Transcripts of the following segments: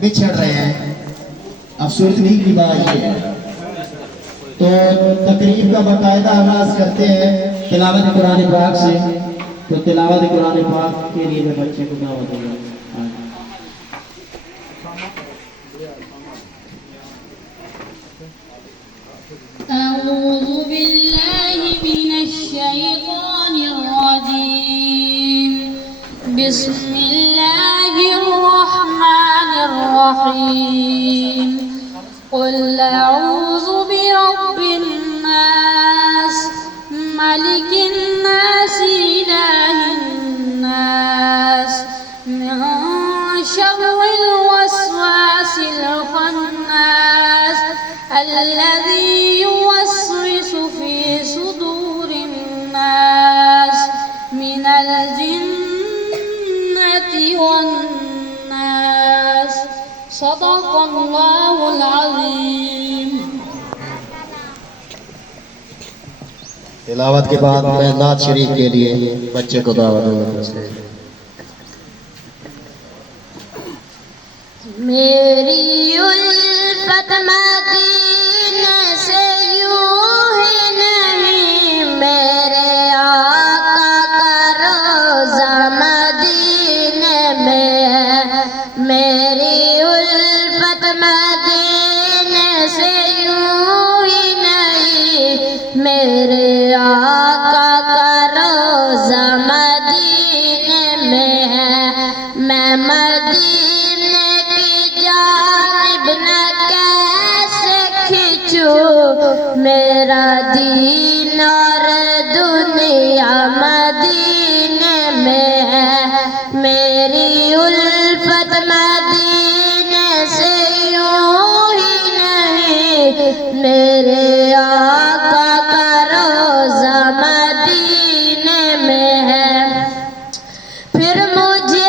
بچھڑ رہے ہیں، افسردگی کی بات یہ ہے۔ تو تقریب کا باقاعدہ آغاز کرتے ہیں تلاوت قرآن پاک سے۔ تو تلاوت قرآن پاک کے لیے میں بچے کو دعوت دوں گا۔ أعوذ بالله من الشيطان الرجيم. بسم الله الرحمن الرحيم. قل أعوذ برب الناس ملك الناس إله الناس من شر الوسواس الخناس الذي يوسوس في صدور الناس من الجنة والناس. صدق الله العظيم. تلاوت کے بعد میں نعت شریف کے لیے بچے کو دعوت دوں گا۔ میری الفت مدینے سے یوں ہی نہیں، میرے آقا کا روضہ مدینے میں ہے. میری الفت مدینے سے یوں ہی نہیں، میرے آقا کا روضہ مدینے میں ہے. میں مدینے نہ کیسے کھینچوں، میرا دین اور دنیا مدینے میں ہے. میری الفت مدینے سے یوں ہی نہیں، میرے آقا کا روضہ مدینے میں ہے. پھر مجھے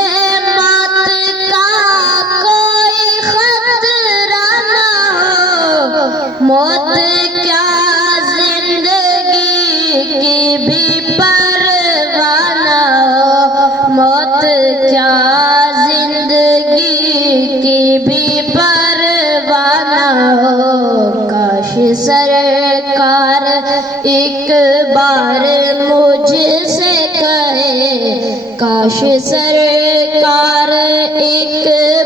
موت کیا زندگی کی بھی پرواہ نہ ہو، موت کیا زندگی کی بھی پرواہ نہ ہو. کاش سرکار ایک بار مجھ سے کہے، کاش سرکار ایک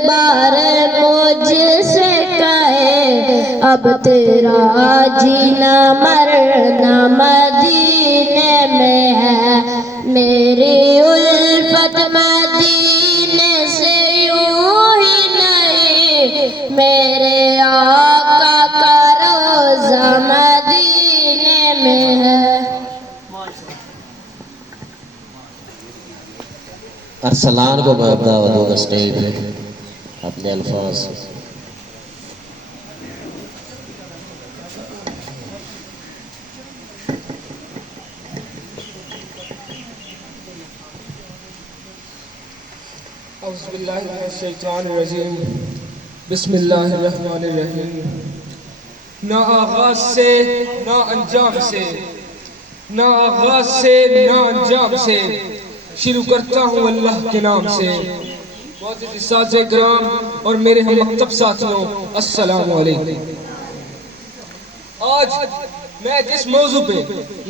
بار مجھ سے کہے، اب تیرا جینا مرنا مدینے میں ہے. میری الفت مدینے سے یوں ہی نہیں، میرے آقا کا روضہ مدینے میں ہے. ارسلان کو میں دعوت دوں گا اسٹیج پہ اپنے الفاظ سے۔ اعوذ باللہ من الشیطان الرجیم. بسم اللہ الرحمن الرحیم. نہ آغاز سے نہ انجام سے، نہ آغاز سے نہ انجام سے، شروع کرتا ہوں اللہ کے نام سے. معزز اساتذہ کرام اور میرے ہم مکتب ساتھیوں، السلام علیکم. آج میں جس موضوع پہ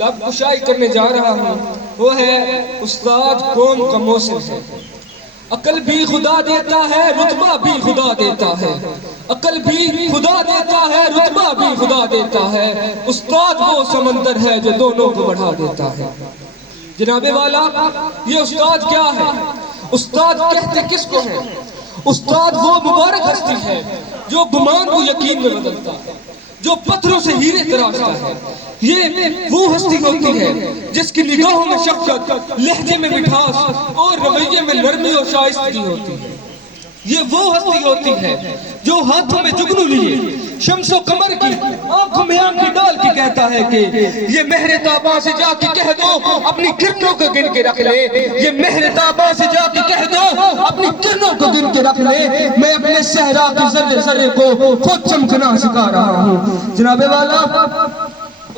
لب کشائی کرنے جا رہا ہوں وہ ہے استاد قوم کا موسم ہے. عقل بھی خدا دیتا ہے، رتبہ بھی خدا دیتا ہے. عقل بھی خدا دیتا ہے، رتبہ بھی خدا دیتا ہے. استاد وہ سمندر ہے جو دونوں کو بڑھا دیتا ہے. جناب والا، یہ استاد کیا ہے؟ استاد کہتے کس کو ہے؟ استاد وہ مبارک ہستی ہے جو گمان کو یقین میں بدلتا ہے، جو پتھروں سے ہیرے تراشتا ہے. یہ وہ ہستی ہوتی ہے جس کی نگاہوں میں شفقت، لہجے میں مٹھاس اور رویے میں نرمی اور شائستگی ہوتی ہے. یہ وہ ہستی ہوتی ہے جو ہاتھوں میں جگنو لیے شمس و قمر کی آنکھوں میں آنکھیں ڈال کے کہتا ہے کہ یہ مہر تاباں سے جا کے کہہ دو اپنی کرنوں کو گن کے رکھ لے. یہ مہر تاباں سے جا کے کہہ دو اپنی کرنوں کو گن کے رکھ لے. میں اپنے صحرا کی ذرے ذرے کو خود چمکنا سکھا رہا ہوں. جناب والا،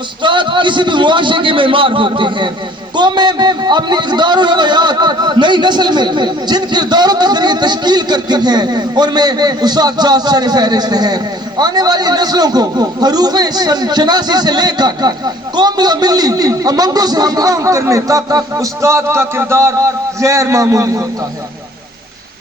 استاد کسی بھی معاشرے کے معمار ہوتے ہیں. قومیں اپنی اقدار و روایات نئی نسل میں جن کرداروں کے ذریعے تشکیل کرتی ہیں ان میں اساتذہ سر فہرست ہیں۔ آنے والی نسلوں کو حروف شناسی سے لے کر قومی و ملی امنگوں سے ہم آہنگ کرنے تک استاد کا کردار غیر معمولی ہوتا ہے۔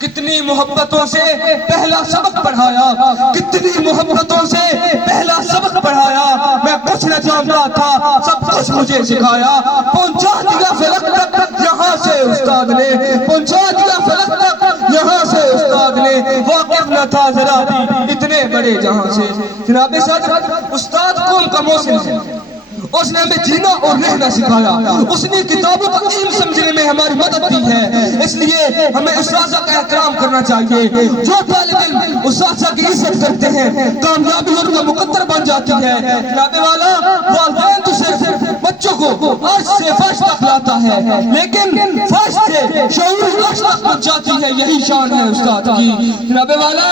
کتنی محبتوں سے پہلا سبق پڑھایا، کتنی محبتوں سے پہلا سبق پڑھایا، میں کچھ نہ جانتا تھا سب کچھ مجھے سکھایا، پہنچا دیا فلک تک یہاں سے استاد نے، پہنچا دیا فلک تک یہاں سے استاد نے، واقف نہ تھا ذرا بھی اتنے بڑے جہاں سے۔ جناب صدر، استاد قوم کا محسن ہے، اس نے ہمیں جینا اور رہنا سکھایا، اس نے کتابوں کا علم سمجھنے میں ہماری مدد کی ہے، اس لیے ہمیں اساتذہ کا احترام کرنا چاہیے۔ جو طالب علم اساتذہ کی عزت کرتے ہیں کامیابی ان کا مقدر بن جاتی ہے۔ جناب والا، والدین تو صرف بچوں کو عرش سے فرش تک لاتا ہے، لیکن فرش سے شعور عرش تک پہنچاتی ہے، یہی شان ہے استاد کی۔ جناب والا،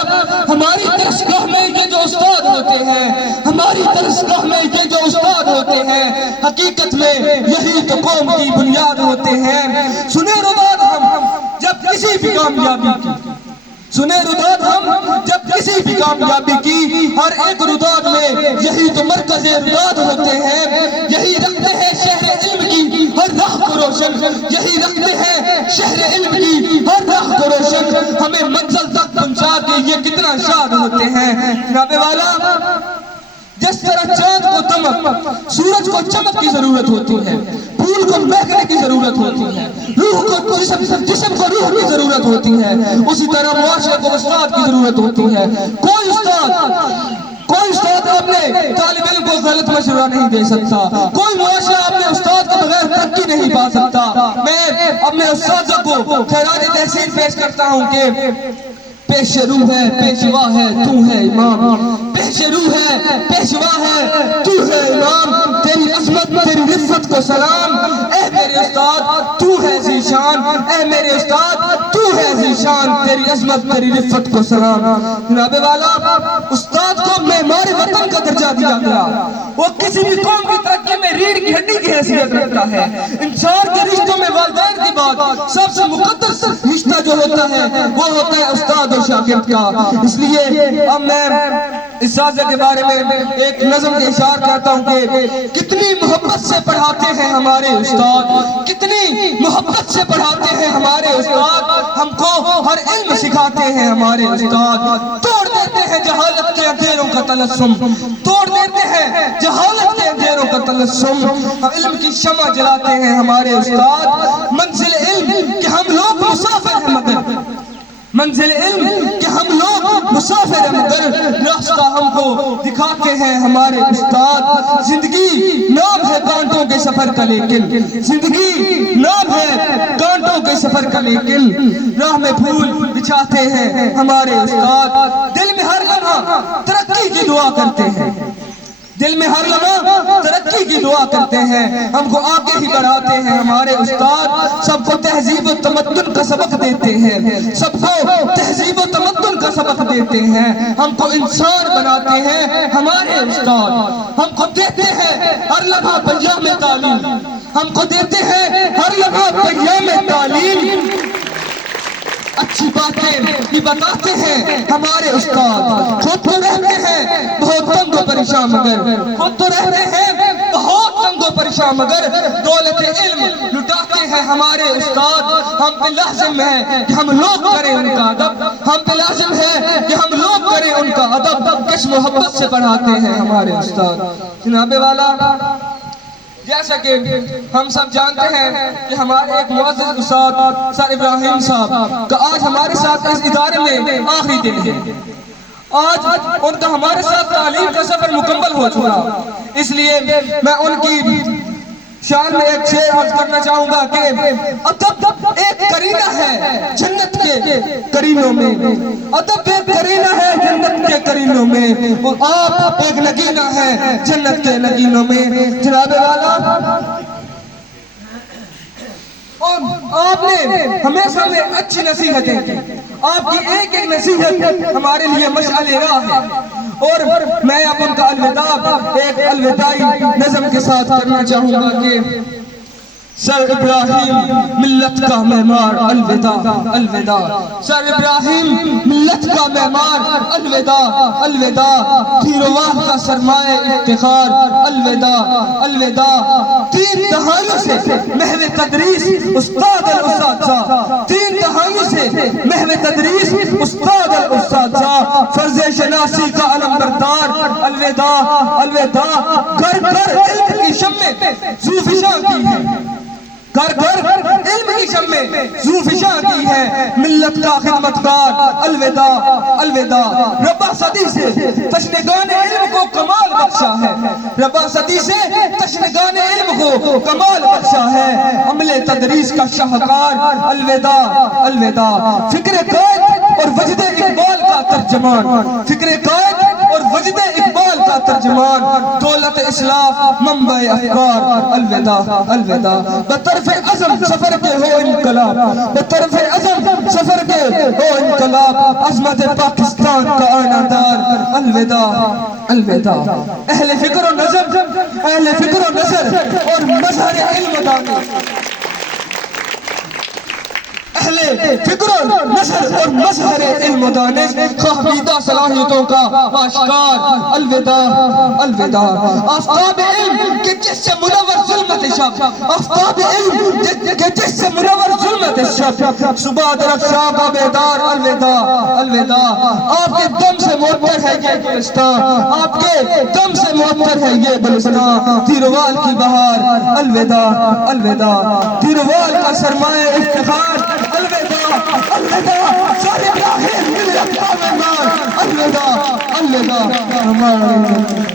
ہماری درسگاہ میں یہ جو استاد ہوتے ہیں، ہماری درسگاہ میں یہ جو استاد ہوتے ہیں، حقیقت میں یہی تو قوم کی بنیاد ہوتے ہیں۔ سنے رباد ہم جب کسی بھی کامیابی کی، سنے رباد ہم جب کسی بھی کامیابی کی، ہر ایک رباد میں یہی تو مرکز رباد ہوتے ہیں، یہی رکھتے ہیں شہر علم کی ہر راہ کو روشن، یہی رکھتے ہیں شہر علم کی ہر راہ کو روشن، ہمیں منزل تک پہنچا کے یہ کتنا شاد ہوتے ہیں۔ جناب والا، جس طرح چاند کو دمک، سورج کو چمک کی ضرورت ہوتی ہے، پھول کو مہکنے کی ضرورت ہوتی ہے، روح کو جسم کو روح کی ضرورت ہوتی ہے، اسی طرح معاشرے کو استاد کی ضرورت ہوتی ہے۔ کوئی استاد اپنے طالب علم کو غلط مشورہ نہیں دے سکتا، کوئی معاشرہ اپنے استاد کے بغیر ترقی نہیں پا سکتا۔ میں اپنے اساتذہ کو خراج تحسین پیش کرتا ہوں کہ پیش روح ہے، پیشوا ہے، تو ہے امام، پیش روح ہے، پیشوا ہے، تو ہے امام، تیری عظمت تیری رفت کو سلام، اے میرے استاد تو ہے ذیشان، اے میرے استاد تو ہے ذیشان، تیری عظمت تیری رفت کو سلام۔ جناب والا، استاد کو معمار وطن کا درجہ دیا گیا، وہ کسی بھی قوم کی ترقی میں ریڑھ کی ہڈی کی حیثیت رکھتا ہے۔ انسان کے رشتوں میں والدین کی بات سب سے مقدس رشتہ جو ہوتا ہے وہ ہوتا ہے استاد اور شاگرد کا۔ اس لیے اب میں اساتذہ کے بارے میں ایک نظم کے اشار کرتا ہوں کہ کتنی محبت سے پڑھاتے ہیں ہمارے استاد، کتنی محبت سے پڑھاتے ہیں ہمارے استاد، ہم کو ہر علم سکھاتے ہیں ہمارے استاد، توڑ دیتے ہیں جہالت کے اندھیروں کا تلسم، توڑ دیتے ہیں جہالت کے اندھیروں کا تلسم، علم کی شمع جلاتے ہیں ہمارے استاد۔ منزل علم کہ ہم لوگ مسافر ہیں مگر، منزل علم کہ ہم لوگ مسافر ہیں مگر، راستہ ہم کو دکھاتے ہیں ہمارے استاد۔ زندگی نام ہے کانٹوں کے سفر کا لیکن، زندگی نام ہے کانٹوں کے سفر کا لیکن، راہ میں پھول بچھاتے ہیں ہمارے استاد۔ دل میں ہر لمحہ ترقی کی دعا کرتے ہیں، دل میں ہر لمحہ ترقی کی دعا کرتے ہیں، ہم کو آگے ہی بڑھاتے ہیں ہمارے استاد۔ سب کو تہذیب و تمدن کا سبق دیتے ہیں، سب کو تہذیب و تمدن کا سبق دیتے ہیں، ہم کو انسان بناتے ہیں ہمارے استاد۔ ہم کو دیتے ہیں ہر لمحہ پیام تعلیم، ہم کو دیتے ہیں ہر لمحہ پیام تعلیم، اچھی باتیں بھی بتاتے ہیں ہمارے استاد۔ خود تو رہتے ہیں بہت تنگ و پریشان مگر، خود تو رہتے ہیں بہت تنگ و پریشان مگر، دولت علم لٹاتے ہیں ہمارے استاد۔ ہم پہ لازم ہے کہ ہم لوگ کریں ان کا ادب، ہم پہ لازم ہے کہ ہم لوگ کریں ان کا ادب، کس محبت سے پڑھاتے ہیں ہمارے استاد۔ جناب والا، جیسا کہ ہم سب جانتے ہیں کہ ہمارے ایک معزز استاد سر ابراہیم صاحب کا آج ہمارے ساتھ اس ادارے میں آخری دن ہے، آج ان کا ہمارے ساتھ تعلیم کا سفر مکمل ہو چکا، اس لیے میں ان کی شان میں ایک شعر عرض کرنا چاہوں گا کہ ادب ایک کرینہ ہے جنت کے کرینوں میں، ادب ایک کرینہ ہے جنت کے کرینوں میں، آپ ایک نگینہ ہے جنت کے نگینوں میں۔ جناب والا، آپ نے ہمیشہ میں اچھی نصیحتیں کی، آپ کی ایک ایک نصیحت ہمارے لیے مشعل راہ ہے، اور میں اب ان کا الوداع ایک الوداعی نظم کے ساتھ کرنا چاہوں گا کہ سر ابراہیم ملت کا معمار الوداع، الوداع، سر ابراہیم ملت کا معمار الوداع الوداع، تیروار کا سرمایہ افتخار الوداع الوداع، 3 دہائیوں سے محو تدریس استاد الاساتذہ، 3 دہائیوں سے محو تدریس استاد الاساتذہ، فرض شناسی کا علم بردار الوداع الوداع، گھر گھر علم کی شمع ذوفشاں کی ہے، گھر گھر علم کی شمع ذوفشاں کی ہے، ملت کا خدمتگار الوداع الوداع، ربا صدی سے تشنگان علم کو کمال بخشا ہے، ربا صدی سے تشنگان علم کو کمال بخشا ہے، عمل تدریس کا شاہکار الوداع الوداع، فکر قائد اور وجد اقبال کا ترجمان، فکر قائد اور وجد اقبال کا ترجمان، دولت اسلاف منبع افکار الوداع الوداع، بطرف عزم سفر کے ہو انقلاب، بطرف عزم سفر کے ہو انقلاب، عظمت پاکستان کا آئینہ دار الوداع الوداع، اہل فکر و نظر، اہل فکر و نظر اور مظہر علم دانی، اہل فکر و نظر اور مظہر علم و دانش، خواہیدہ صلاحیتوں کا آشکار الوداع الوداع، آفتاب علم کہ جس سے منور ظلمت شب، آفتاب علم کہ جس سے منور ظلمت شب، صبح درخشاں کا بیدار الوداع الوداع، آپ کے دم سے معطر ہے یہ گلستان، آپ کے دم سے معطر ہے یہ گلستان، تیروال کی بہار الوداع الوداع، تیروال کا سرمایہ افتخار الوداع الوداع، صاحب راہب ملت کا معمار الوداع الوداع، ہمارے